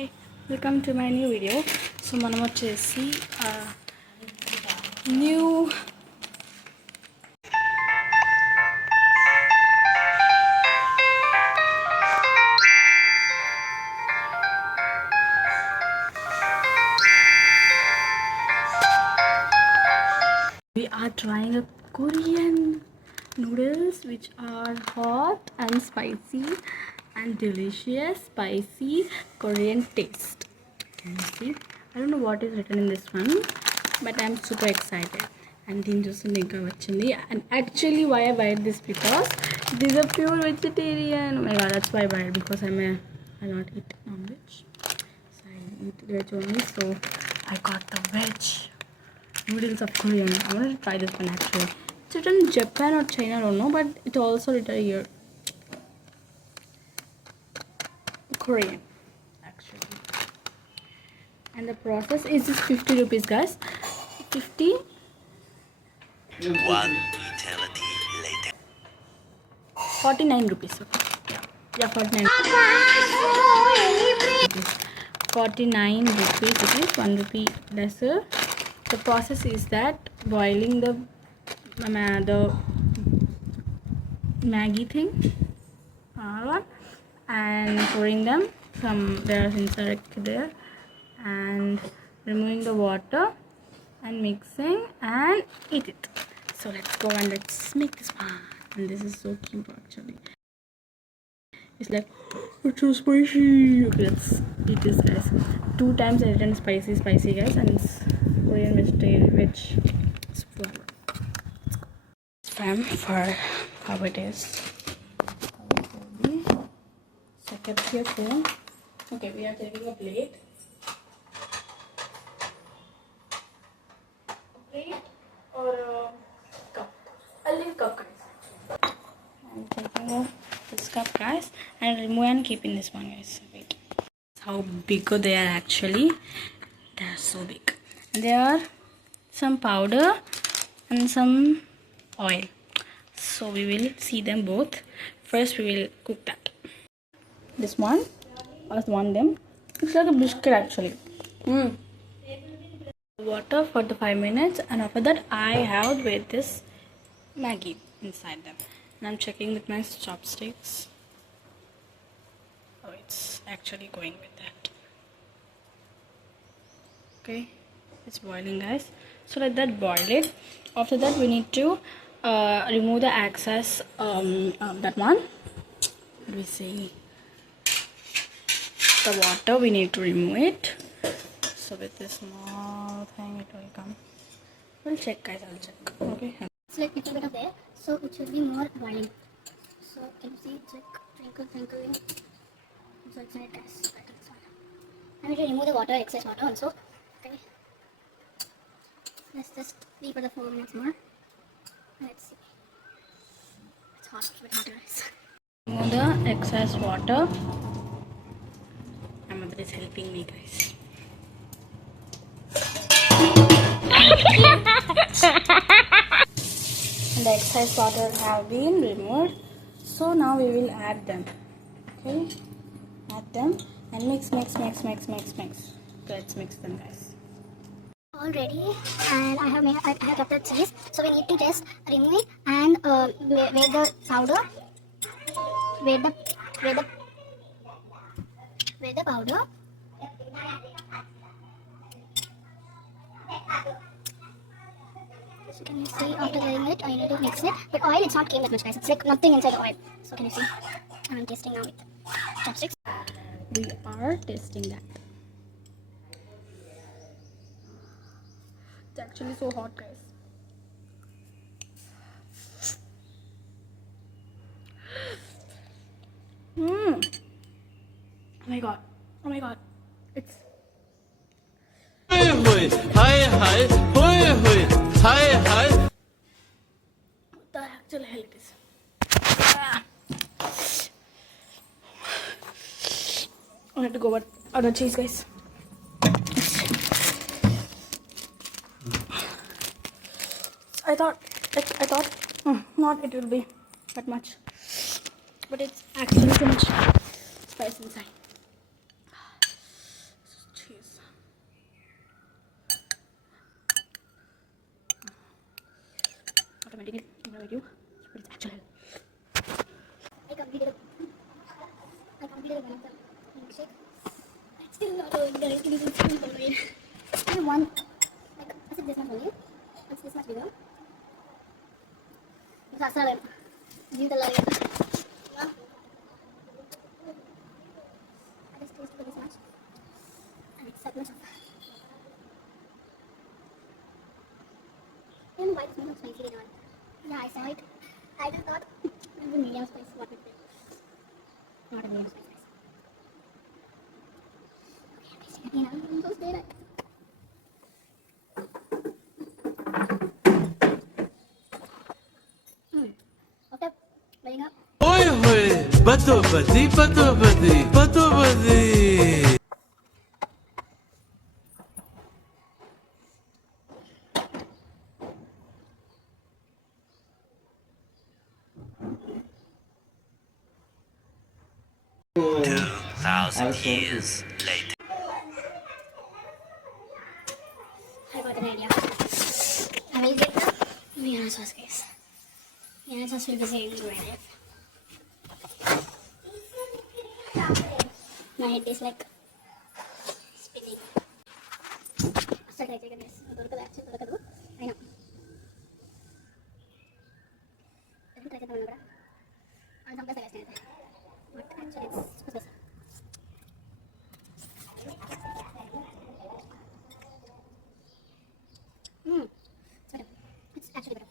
Hey, welcome to my new video. So మనం వచ్చేసి new we are trying a Korean noodles which are hot and spicy and delicious spicy Korean taste. Can you see? I don't know what is written in this one, but I'm super excited. And then just and actually why I buy this because these are pure vegetarian. Oh my god, that's why I buy it, because I not eat non-veg. So I eat veg only, so I got the veg noodles of Korean. I want to try this one actually. It's written Japan or China, I don't know, but it also written here Korean actually. And the process is just 50 rupees, guys. 50. One eternity later. 49 rupees. Okay. Yeah, 49. 49 rupees. It is 1 rupee lesser. The process is that boiling the Maggi thing, and pouring them from there inside there, and removing the water and mixing and eat it. So let's go and let's make this one. And this is so cute actually. It's like, it's so spicy. Okay, let's eat this, guys. 2 times I written spicy guys, and it's Korean vegetarian veg flavor. Let's go. Frame for how it is. So I kept here phone. Okay, we are taking a plate. Or a cup. I'll leave cup, guys. I'm taking off this cup, guys, and remove and keep in this one, guys. Wait. How big they are actually. They are so big. And there are some powder and some oil. So we will see them both. First we will cook that. This one. First one them. It's like a biscuit actually. Water for the 5 minutes, and after that I have with this Maggi inside them, and I'm checking with my chopsticks. Oh, it's actually going with that. Okay, it's boiling, guys. So let that boil it. After that we need to remove the excess that one. What do we say? The water, we need to remove it. So with this small thing it will come. We'll check, guys. I'll check. Okay. It's like little bit of there, so it should be more boiling. So can you see it's like twinkling. So it's like gas. I need to remove the water, excess water also. Okay. Let's just leave for the 4 minutes more. Let's see. It's hot. It's a bit hotter, guys. Remove the excess water. My mother is helping me, guys. And the excess water have been removed. So now we will add them. Okay, add them and mix. Let's mix them, guys. All ready, and I have kept the cheese. So we need to just remove it and weigh the powder. Weigh the powder. So can you see, after laying it, I need to mix it. But oil, it's not came that much, guys. It's like nothing inside the oil. So can you see? I'm tasting now with chopsticks. We are tasting that. It's actually so hot, guys. Oh my god. It's what the actual hell it is. I have to go with other cheese, guys. I thought not it will be that much, but it's actually too much spice inside. I'm editing it in a video, but it's actually I completed one of the milkshake. It's still not going, guys. It is still not going. I want, like, is it this much only? It's this much bigger. It's asal. Give the light. Yeah. I just tasted this much. And it's that much of. I don't know why it's not spicy at all. Yeah, I saw it. I just thought it was a medium spice. What would be? Not a medium spice. Okay, I'm tasting again. I'm so scared. After weighing up, ओए होए बतो बदी बतो बदी बतो बदी 2,000 years later. I got an idea. I will get the Vienna sauce, guys. Vienna sauce will be saving ingredient. My head is like spinning. After try chicken, guys. I know. Try chicken, and sometimes I understand. But actually, it's supposed to be. It's better. It's actually better.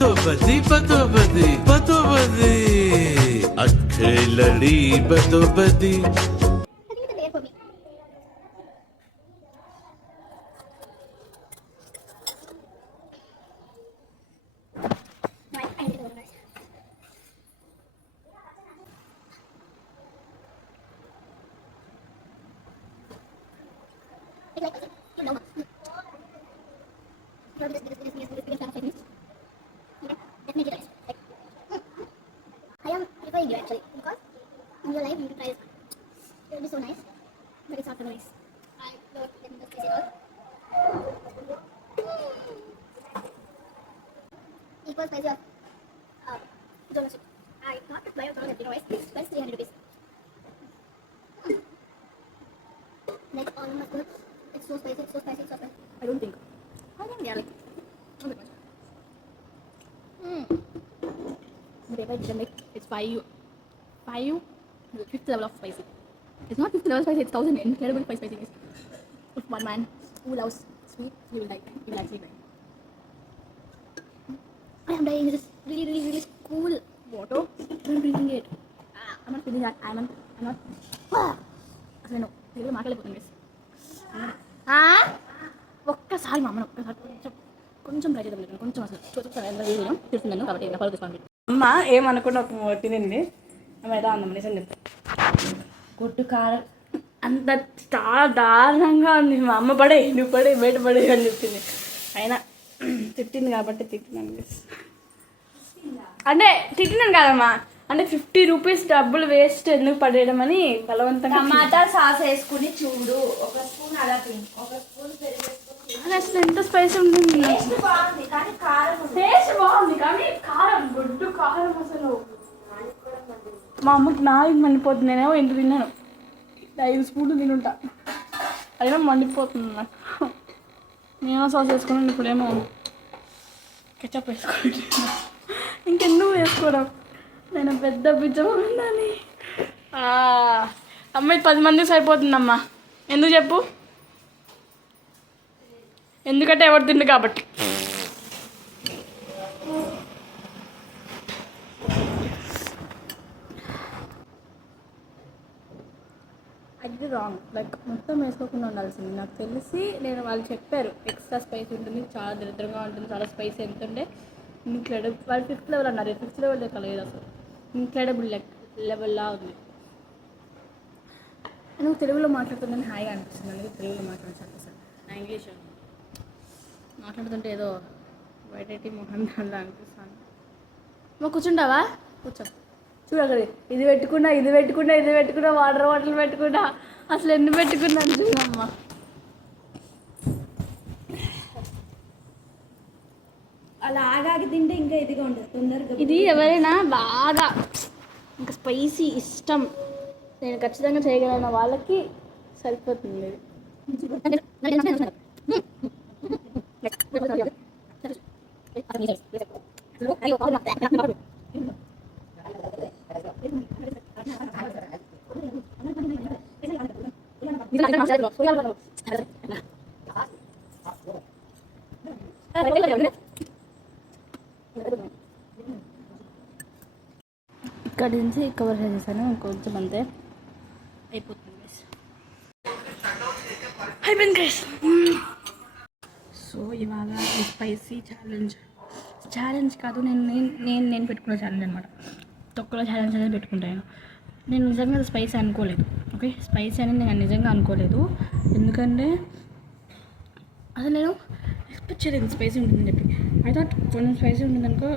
बतो बदी बतो बदी अखे लड़ी बतो बदी I think it's a layer for me. Right, I need to go, guys. It's like, you know, this kind of things. Okay, let me get this. Like, I am preferring you actually because in your life you can try this one. It will be so nice, but it's not so nice. I don't let me just taste it all. Equal spicy of Jollof soup. I thought to buy a Jollof rice. It's price 300 rupees. Like almost good. It's so spicy. It's so spicy. It's so spicy. I don't think. I think they are like Not that much. The paper didn't make it's fifth level of spicy. It's not fifth level spicy, it's 1000 incredible spiciness. If one man who loves sweet, he will like sweet wine. I am dying. This is really cool. Water, I'm drinking it. I'm not feeling that. I'm not. అసలు నేను తెలుగు మాట్లాడలేకపోతుంది ఒక్కసారి మా అమ్మను ఒక్కసారి కొంచెం ట్రై చేద్దాం కొంచెం అసలు చూసాను తెలుసు కాబట్టి ఇంకా ఫాలో తీసుకోండి అమ్మ ఏమనుకున్న ఒక తినింది ఆమె ఏదో అన్నం నిజం చెప్తా కొట్టు కారం అంత చాలా దారుణంగా ఉంది మా అమ్మ పడే నువ్వు పడే బయట పడే అని చెప్పింది అయినా తిట్టింది కాబట్టి తిట్టినాను అంటే తిట్టినాను కాదమ్మా అంటే 50 రూపీస్ డబ్బులు వేస్ట్ ఎందుకు పడేయడం అని బలవంతంగా టమాటా సాస్ వేసుకుని చూడు ఒక స్పూన్ అలా తిను ఒక స్పూన్ పెరుగు అసలు ఎంత స్పైసీ ఉంటుంది బాగుంది కానీ కారం ఉంది టేస్ట్ బాగుంది కానీ కారం గుడ్డు కారం అసలు మా అమ్మకి నాలుగు మండిపోతుంది నేనేమో ఇంత తిన్నాను 5 స్పూన్లు తినుంటా అయినా మండిపోతుంది నాకు నేను సాస్ వేసుకున్నాను ఇప్పుడేమో కెచప్ వేసుకుంటున్నాను ఇంకెందుకు వేసుకోవడం నేను పెద్ద బిజ్జం ఉండాలి అమ్మాయి 10 మందికి సరిపోతుందమ్మా ఎందుకు చెప్పు ఎందుకంటే ఎవరు తిండు కాబట్టి అది రాంగ్ లైక్ మొత్తం వేసుకోకుండా ఉండాల్సింది నాకు తెలిసి నేను వాళ్ళు చెప్పారు ఎక్స్ట్రా స్పైసీ ఉంటుంది చాలా దరిద్రంగా ఉంటుంది చాలా స్పైసీ ఎంత ఉంటే ఇంక్రెడిబుల్ వాళ్ళు 5th లెవెల్ అన్నారు 5th లెవెల్ లెక్క లేదు అసలు ఇంక్రెడిబుల్ లెవెల్లా ఉంది నువ్వు తెలుగులో మాట్లాడుతుందని హాయిగా అనిపిస్తుంది అందుకే తెలుగులో మాట్లాడాను సార్ నా ఇంగ్లీష్ మాట్లాడుతుంటే ఏదో బయట మొహం దానిలా అనిపిస్తాను నువ్వు కూర్చుంటావా కూర్చో చూడగలి ఇది పెట్టుకున్నా వాటర్ బాటిల్ పెట్టుకున్నా, అసలు ఎన్ని పెట్టుకున్నాను చూడమ్మా. అలా ఆగాగి తింటే ఇంకా ఇదిగా ఉంటుంది తొందరగా. ఇది ఎవరైనా బాగా ఇంకా స్పైసీ ఇష్టం, నేను ఖచ్చితంగా చేయగలను వాళ్ళకి సరిపోతుంది. ఇక్కడ నుంచి కవర్ చేసేసాను, కొంచెం అంతే అయిపోతుంది గైస్. అయిపోయింది గైస్. సో ఇవాళ ఈ స్పైసీ ఛాలెంజ్ కాదు, నేను పెట్టుకున్న ఛాలెంజ్ అనమాట. తొక్కలో ఛాలెంజ్ అనేది పెట్టుకుంటాను. నేను నిజంగా స్పైసీ అనుకోలేదు. ఓకే, స్పైసీ అని నేను నిజంగా అనుకోలేదు, ఎందుకంటే అసలు నేను ఎక్స్పెక్ట్ చేయలేదు స్పైసీ ఉంటుందని చెప్పి. ఐ థాట్ కొంచెం స్పైసీ ఉంటుంది అనుకో,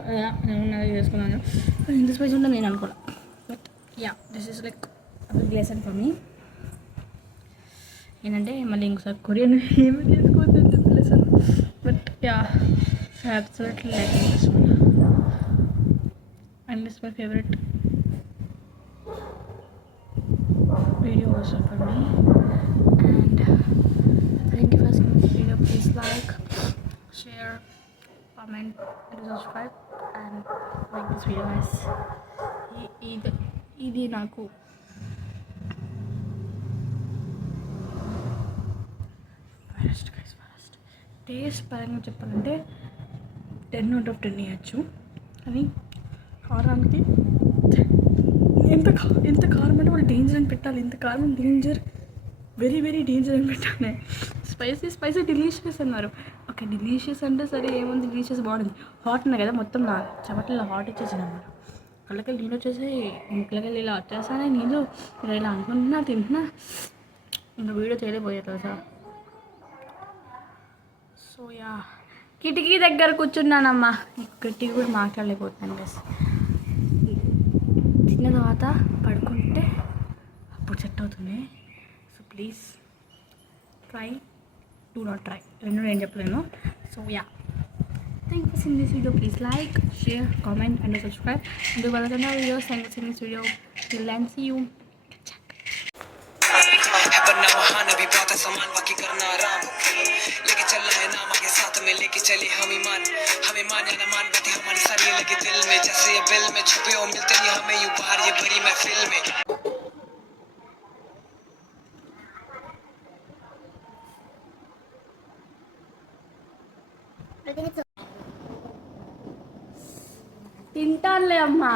వేసుకున్నాను, ఇంత స్పైసీ ఉంటుంది నేను అనుకోలే. But yeah, this is like big lesson for me. ఏంటంటే మళ్ళీ ఇంకోసారి కొరియన్ ఏమి చేసుకోవద్దని చెప్పి lesson. But yeah, absolutely like this one and this my favourite video also for me. And thank you for watching this video. Please like, share, comment and subscribe and like this video guys. ఇది నాకు first taste పరంగా చెప్పాలంటే 10 out of 10 ఇవ్వచ్చు. కానీ కారానికి ఎంత కారం అంటే వాళ్ళు డేంజర్ అని పెట్టాలి, ఎంత కారం డేంజర్, వెరీ వెరీ డేంజర్ అని పెట్టాలి. స్పైసీ డిలీషియస్ అన్నారు. ఓకే, డిలీషియస్ అంటే సరే ఏముంది, డిలీషియస్ బాగుంది. హాట్ ఉన్నాయి కదా, మొత్తం నా చెమటల్లో హాట్ వచ్చేసింది అనమాట. కళ్ళకి నీళ్ళు వచ్చేసి ముక్కలకి ఇలా వచ్చేసానే నీళ్ళు. ఇలా ఇలా అనుకుంటున్నా తింటున్నా, ఇంకా వీడియో చేయలేకపోయా తెలుసా. సో యా, కిటికీ దగ్గర కూర్చున్నానమ్మా, కిటికీ కూడా మాట్లాడలేకపోతున్నాను గైస్. తిన్న తర్వాత పడుకుంటే అప్పుడు సెట్ అవుతుంది. So please try, do not try, రెండు నేను చెప్పలేను. So yeah, thank you for this video. Please like, share, comment and subscribe. Do other videos. Thank you for this video. Till then, see you. लेके चले हम ईमान, हमें मान या न मान बातें हमारी सारी लगे दिल में, जैसे ये बिल में छुपे हो मिलते नहीं हमें यूं बाहर ये भरी महफिल में. తింటానులే అమ్మా.